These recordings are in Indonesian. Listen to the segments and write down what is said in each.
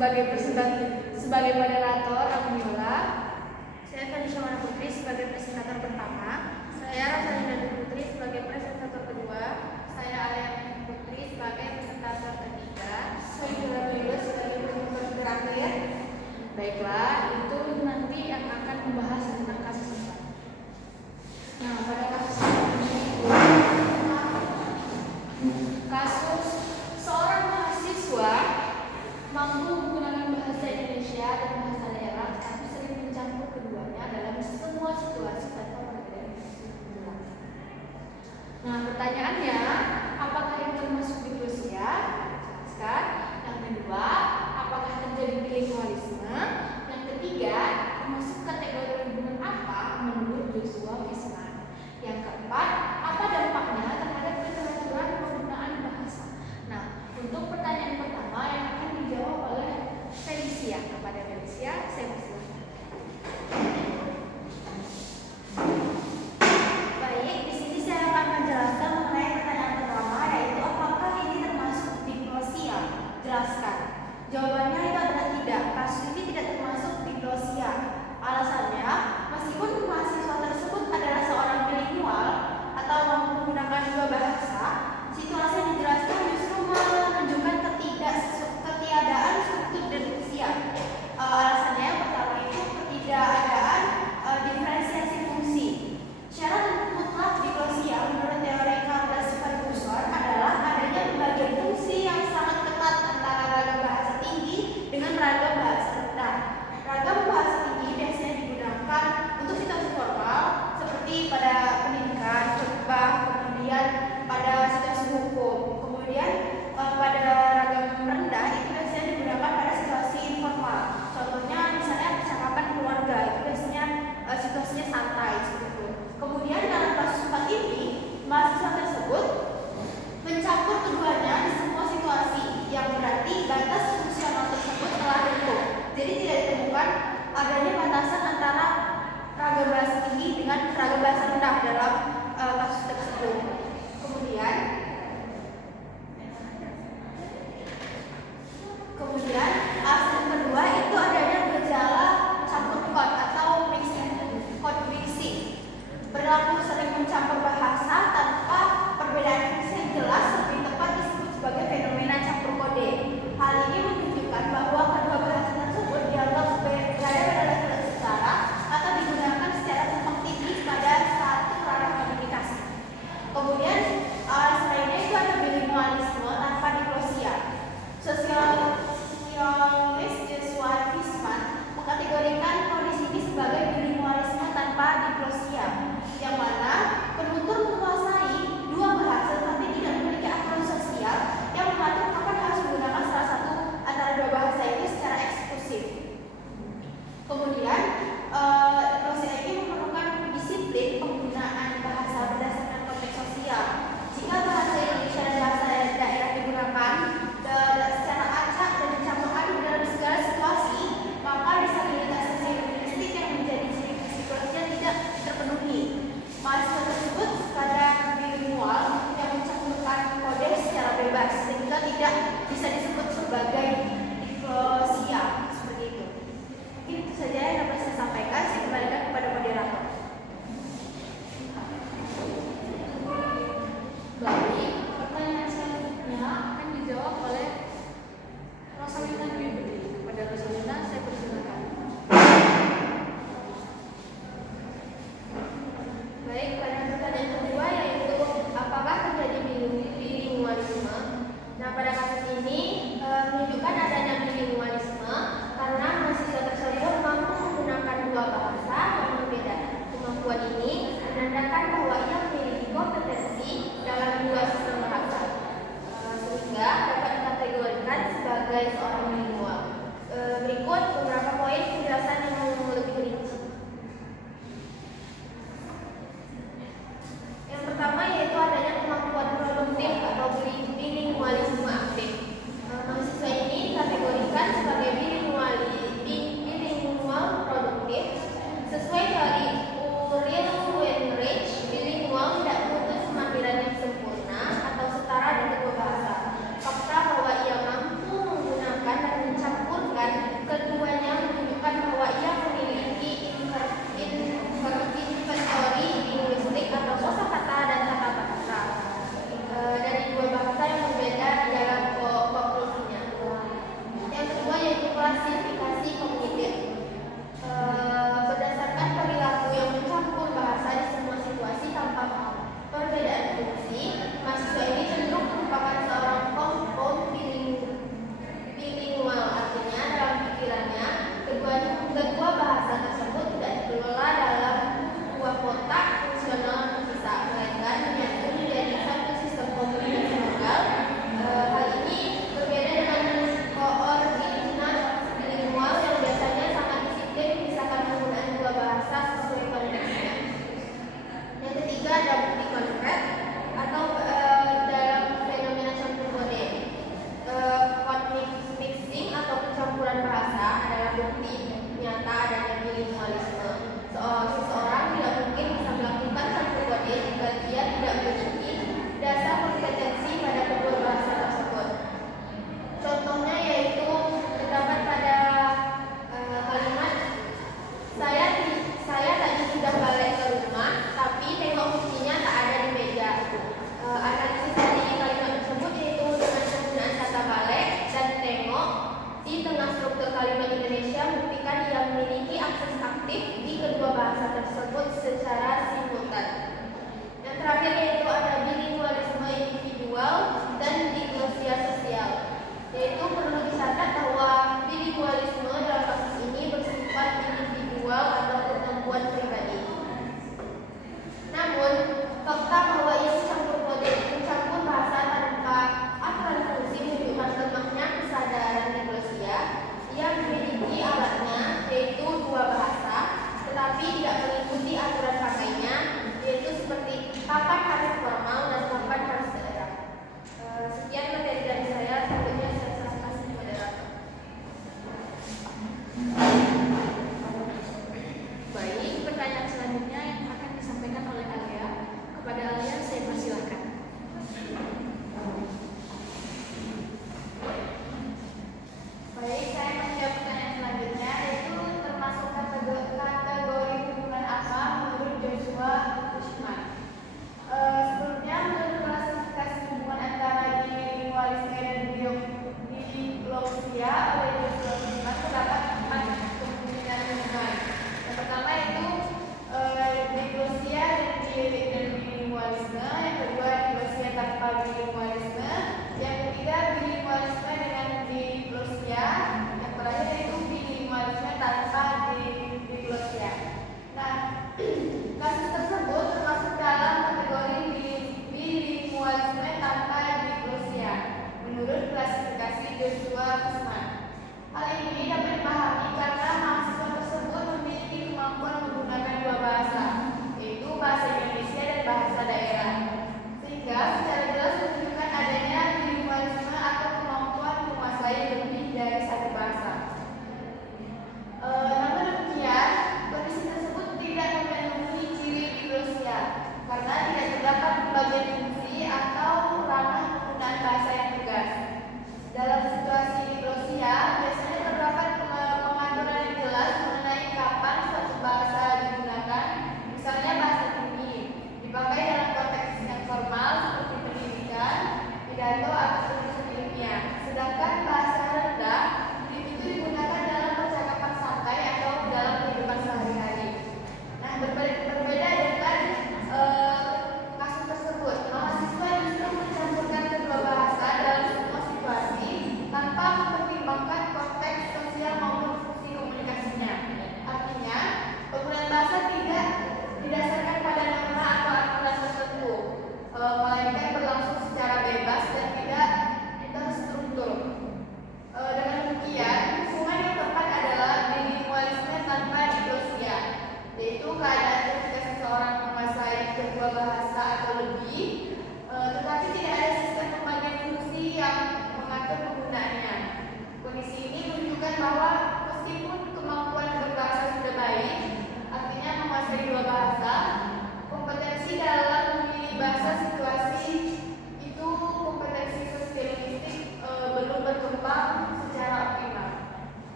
sebagai moderator aku Miola. Saya Felicia Mana Putri sebagai presentator pertama. Saya Rasalina Putri sebagai presentator kedua. Saya Alia Putri sebagai presentator ketiga. Saya Miola Milo sebagai presentator terakhir. Baiklah, itu nanti yang akan membahas tentang kasus ini. Nah, pada kasus ini kasus seorang mahasiswa mampu menggunakan bahasa Indonesia dan bahasa daerah, tapi sering mencampur keduanya dalam semua situasi tanpa perbedaan. Nah, pertanyaannya, apakah itu termasuk diglosia? Jelaskan. Yang kedua, apakah terjadi bilingualisme? Yang ketiga, termasuk kategori hubungan apa menurut Joshua Fisman? Yang keempat, apa dampaknya terhadap keteraturan penggunaan bahasa? Nah, untuk pertanyaan pertama yang akan dijawab oleh Felicia. Kepada Felicia, saya persilakan. Baik, di sini saya akan menjelaskan mengenai pertanyaan pertama, yaitu apakah ini termasuk diglosia? Jelaskan. Jawabannya itu adalah tidak. Kasus ini tidak termasuk diglosia. Alasannya, meskipun mahasiswa tersebut adalah seorang bilingual atau mampu menggunakan dua bahasa, situasi yang dijelaskan justru menunjukkan ketiadaan struktur deduksia. Alasannya yang pertama itu ketidakadaan diferensiasi fungsi. Syarat mutlak diglosia menurut teori Carles Ferguson adalah adanya pembagian fungsi yang sangat ketat antara ragam bahasa tinggi dengan ragam bahasa rendah. Ragam bahasa tinggi biasanya digunakan untuk situasi formal seperti pada pendidikan, khotbah, kemudian pada situasi hukum. Kemudian pada ragam rendah itu biasanya digunakan pada situasi informal. Contohnya misalnya percakapan keluarga, itu biasanya situasinya santai seperti itu. Kemudian dalam kasus 4 ini, mahasiswa tersebut mencampur keduanya di semua situasi, yang berarti batas fungsional tersebut telah runtuh. Jadi tidak ditemukan adanya batasan antara ragam bahasa tinggi dengan ragam bahasa rendah dalam kasus tersebut. Kemudian alasan kedua itu adanya gejala campur kod atau mixing. Berlaku sering mencampur bahasa tanpa perbedaan fungsi yang jelas, lebih tepat disebut sebagai fenomena campur kode. Hal ini menunjukkan bahwa kedua bahasa tersebut dianggap berada pada level setara atau digunakan secara tumpang tindih pada satu ranah komunikasi. Kemudian alasan lainnya itu ada bilingualisme tanpa diglosia. Sosiologis Joshua Fisman mengkategorikan kondisi ini sebagai bilingualisme tanpa diglosia, yang mana penutur menguasai dua bahasa tapi tidak memiliki aturan sosial yang mengatur kapan harus menggunakan salah satu antara dua bahasa itu secara eksklusif. Kemudian diglosia ini memerlukan disiplin penggunaan bahasa berdasarkan konteks sosial. Jika bahasa Indonesia dan bahasa daerah digunakan secara acak dan dicampur aduk dalam segala situasi, maka disabilitas sosiolingvistik yang menjadi ciri psikologisnya tidak terpenuhi. Mahasiswa tersebut sekadar bilingual yang mencampurkan kode secara bebas sehingga tidak bisa disebut sebagai diglosia seperti itu. Mungkin itu saja yang dapat saya sampaikan. Saya kembalikan kepada moderator. Baik, pertanyaan selanjutnya akan dijawab oleh Rosalina Putri. Kepada Rosalina, saya persilakan. Baik, pada pertanyaan kedua yaitu apakah terjadi bilingualisme? Nah, pada kasus ini menunjukkan adanya bilingualisme karena mahasiswa tersebut mampu menggunakan dua bahasa yang berbeda. Kemampuan ini menandakan bahwa ia memiliki kompetensi dalam dua sistem bahasa, sehingga dapat dikategorikan sebagai seorang bilingual. Berikut beberapa poin penjelasan yang lebih rinci. Yang pertama yaitu adanya kemampuan produktif atau bilingualisme aktif. Mahasiswa ini dikategorikan sebagai bilingual produktif sesuai teori Uril Weinreich. Bilingual tidak butuh kemampuan yang sempurna atau setara di kedua bahasa. Fakta bahwa ia mampu menggunakan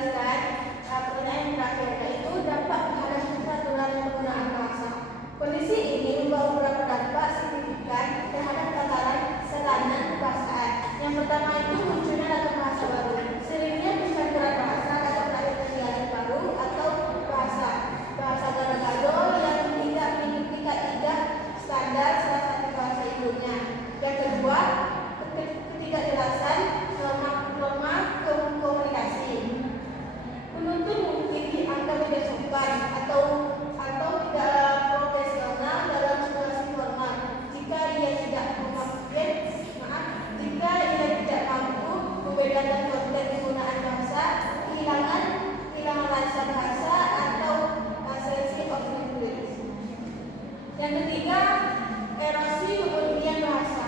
menjelaskan pertanyaan yang terakhir, yaitu dampak terhadap peraturan penggunaan bahasa. Kondisi ini membawa beberapa dampak signifikan terhadap tataran sarana kebahasaan. Yang pertama itu munculnya ragam bahasa baru, seringnya pencaturan bahasa atau keahlian baru atau bahasa gado-gado yang tidak mengikuti kaidah standar salah satu bahasa induknya. Yang kedua, ketidakjelasan norma komunikasi. Penutur mungkin dianggap tidak sopan atau tidak profesional dalam situasi formal jika ia tidak mampu membedakan konteks penggunaan bahasa, kehilangan rasa bahasa atau sense of language. Yang ketiga, erosi kebudayaan bahasa.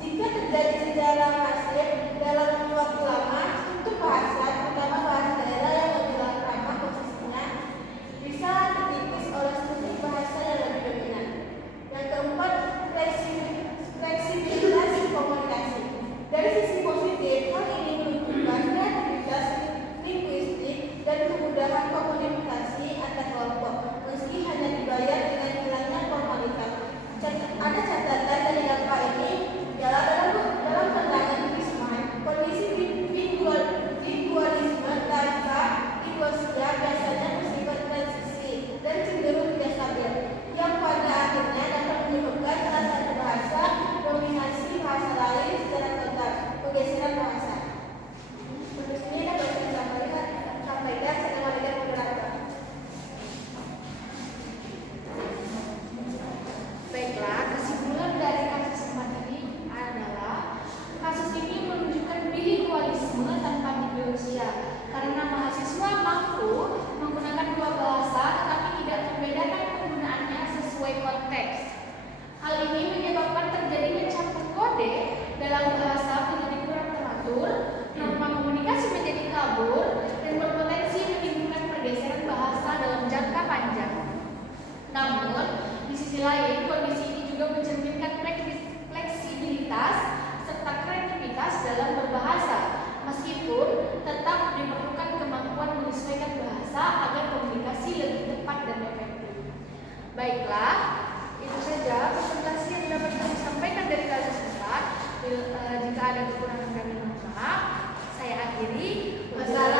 Jika terjadi secara masif dalam waktu lama, struktur bahasa, terutama bahasa daerah yang lebih ramah posisinya, bisa terkikis oleh struktur bahasa yang lebih dominan. Yang keempat, fleksibilitas komunikasi. Dari sisi positif, hal ini menunjukkan kreativitas linguistik dan kemudahan komunikasi antar kelompok, meski hanya dibayar dengan hilangnya formalitas. Ada catatan dari dampak ini dalam pandangan Wisman, kondisi bilingualisme tanpa diglosia biasanya bersifat transisi dan cenderung tidak stabil, yang pada akhirnya dapat menyebabkan salah satu bahasa dominasi bahasa lain secara total, pergeseran bahasa. Menurut ini dapat saya sampaikan, saya kembalikan moderator. Baiklah, kesimpulan dari kasus 4 ini adalah kasus ini menunjukkan bilingualisme tanpa diglosia karena mahasiswa mampu menggunakan dua bahasa tetapi tidak membedakan penggunaannya sesuai konteks. Hal ini menyebabkan terjadinya campur kode dalam bahasa menjadi kurang teratur, norma komunikasi menjadi kabur, dan berpotensi menimbulkan pergeseran bahasa dalam jangka panjang. Namun, di sisi lain, kondisi ini juga mencerminkan fleksibilitas serta kreativitas dalam berbahasa, meskipun tetap diperlukan kemampuan menyesuaikan bahasa agar komunikasi lebih tepat dan efektif. Baiklah, itu saja presentasi yang dapat kami sampaikan dari kasus 4. Jika ada kekurangan kami mohon maaf. Saya akhiri. Wassalamualaikum